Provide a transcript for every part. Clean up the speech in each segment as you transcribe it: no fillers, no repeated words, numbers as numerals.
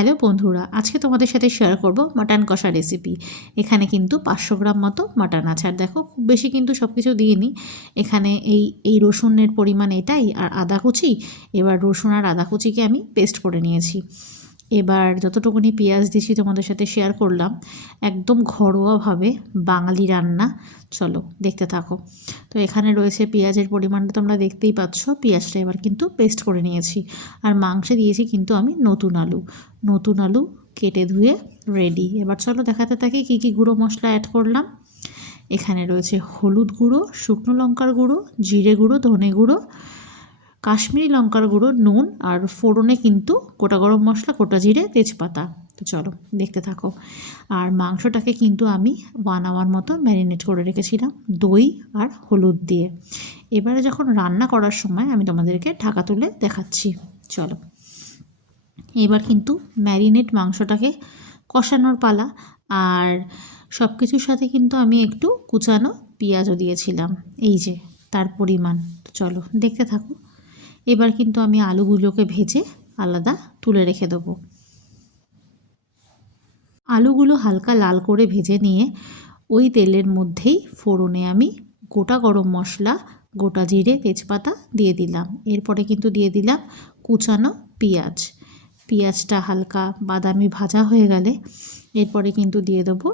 Hello বন্ধুরা, আজকে তোমাদের সাথে শেয়ার করব মাটন কষা রেসিপি। এখানে কিন্তু 500 গ্রাম মতো মাটন আছে। আর দেখো, খুব বেশি কিন্তু সব কিছু দিইনি। এখানে এই রসুনের পরিমাণ এটাই, আর আদা কুচি। এবার রসুন আর আদা কুচিকে আমি পেস্ট করে নিয়েছি। এবার যতটুকুনি পেঁয়াজ দিয়েছি তোমাদের সাথে শেয়ার করলাম। একদম ঘরোয়াভাবে বাঙালি রান্না, চলো দেখতে থাকো। তো এখানে রয়েছে পেঁয়াজের পরিমাণটা তোমরা দেখতেই পাচ্ছ। পেঁয়াজটা এবার কিন্তু পেস্ট করে নিয়েছি। আর মাংসে দিয়েছি কিন্তু আমি নতুন আলু কেটে ধুয়ে রেডি। এবার চলো দেখাতে থাকি কী কী গুঁড়ো মশলা অ্যাড করলাম। এখানে রয়েছে হলুদ গুঁড়ো, শুকনো লঙ্কার গুঁড়ো, জিরে গুঁড়ো, ধনে গুঁড়ো, কাশ্মীরি লঙ্কার গুঁড়ো, নুন, আর ফোড়নে কিন্তু গোটা গরম মশলা, গোটা জিরে, তেজপাতা। তো চলো দেখতে থাকো। আর মাংসটাকে কিন্তু আমি 1 আওয়ার মতো ম্যারিনেট করে রেখেছিলাম দই আর হলুদ দিয়ে। এবারে যখন রান্না করার সময় আমি তোমাদেরকে ঢাকা তুলে দেখাচ্ছি। চলো, এবার কিন্তু ম্যারিনেট মাংসটাকে কষানোর পালা। আর সব কিছুর সাথে কিন্তু আমি একটু কুচানো পেঁয়াজও দিয়েছিলাম, এই যে তার পরিমাণ। চলো দেখতে থাকো। এবার কিন্তু আমি আলুগুলোকে ভেজে আলাদা তুলে রেখে দেবো। আলুগুলো হালকা লাল করে ভেজে নিয়ে ওই তেলের মধ্যেই ফোড়নে আমি গোটা গরম মশলা, গোটা জিরে, তেজপাতা দিয়ে দিলাম। এরপরে কিন্তু দিয়ে দিলাম কুচানো পেঁয়াজটা হালকা বাদামি ভাজা হয়ে গেলে এরপরে কিন্তু দিয়ে দেবো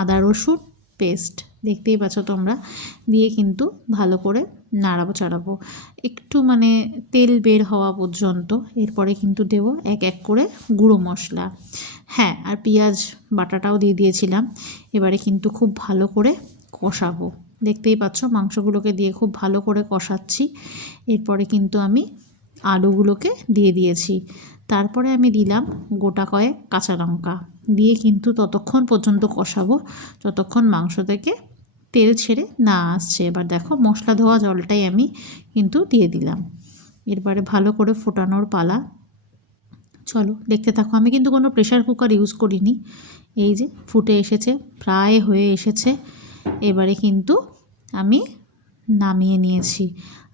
আদা রসুন পেস্ট। দেখতেই পাচ্ছ তোমরা। দিয়ে কিন্তু ভালো করে নাড়াবো চাড়াবো একটু, মানে তেল বের হওয়া পর্যন্ত। এরপরে কিন্তু দেবো এক এক করে গুঁড়ো মশলা। হ্যাঁ, আর পেঁয়াজ বাটাটাও দিয়ে দিয়েছিলাম। এবারে কিন্তু খুব ভালো করে কষাবো। দেখতেই পাচ্ছ মাংসগুলোকে দিয়ে খুব ভালো করে কষাচ্ছি। এরপরে কিন্তু আমি আলুগুলোকে দিয়ে দিয়েছি। তারপরে আমি দিলাম গোটা কয়েক কাঁচা লঙ্কা দিয়ে কিন্তু ততক্ষণ পর্যন্ত কষাবো যতক্ষণ মাংস থেকে তেল ছেড়ে না আসছে। এবার দেখো, মশলা ধোয়া জলটাই আমি কিন্তু দিয়ে দিলাম। এরপরে ভালো করে ফোটানোর পালা। চলো দেখতে থাকো। আমি কিন্তু কোনো প্রেশার কুকার ইউজ করিনি। এই যে ফুটে এসেছে, প্রায় হয়ে এসেছে। এবারে কিন্তু আমি নামিয়ে নিয়েছি।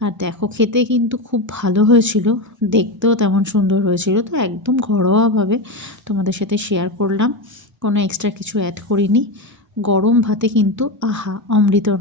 আর দেখো, খেতে কিন্তু খুব ভালো হয়েছিল, দেখতেও তেমন সুন্দর হয়েছিল। তো একদম ঘরোয়াভাবে তোমাদের সাথে শেয়ার করলাম, কোনো এক্সট্রা কিছু অ্যাড করিনি। গরম ভাতে কিন্তু আহা, অমৃতর